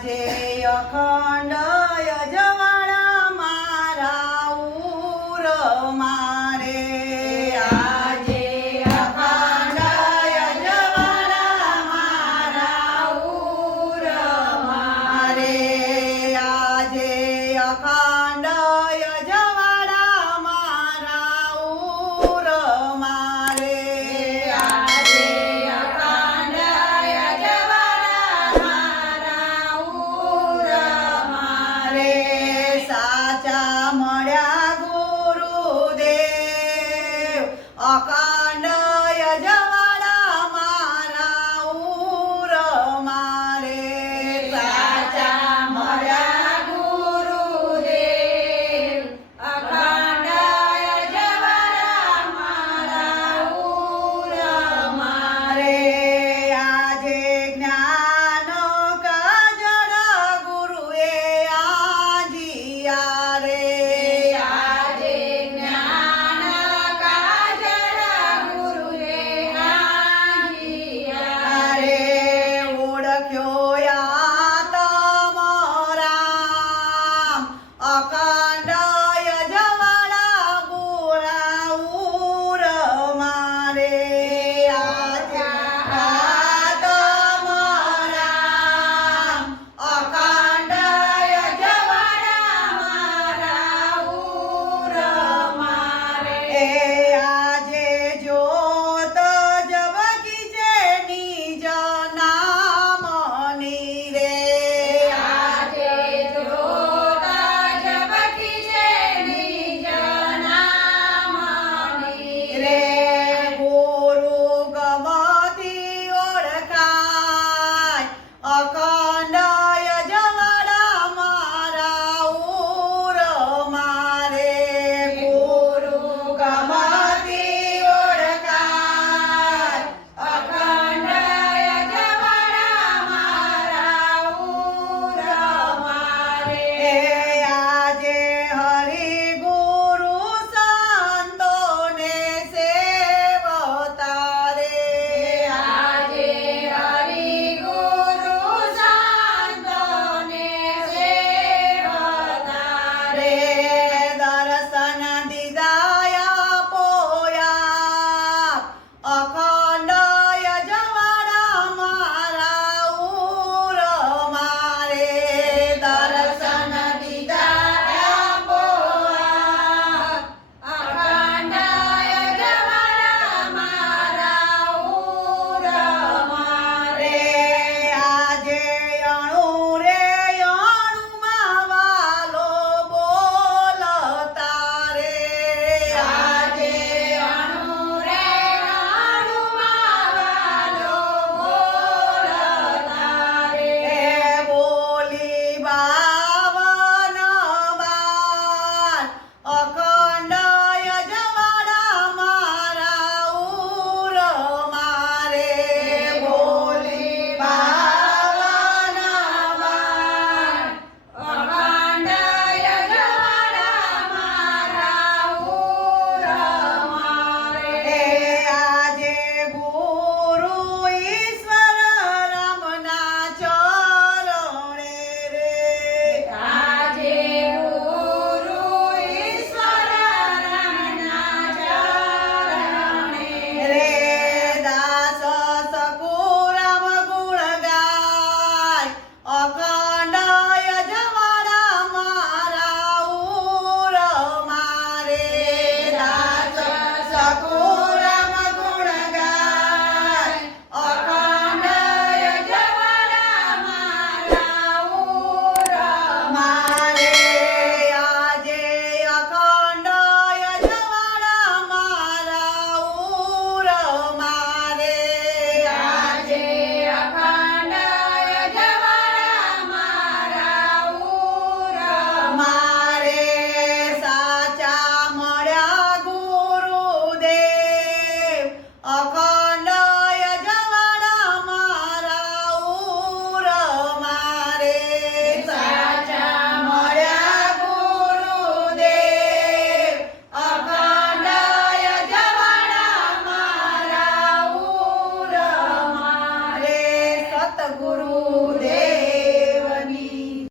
આજે અખંડ જવાળા મારા ઉરમાં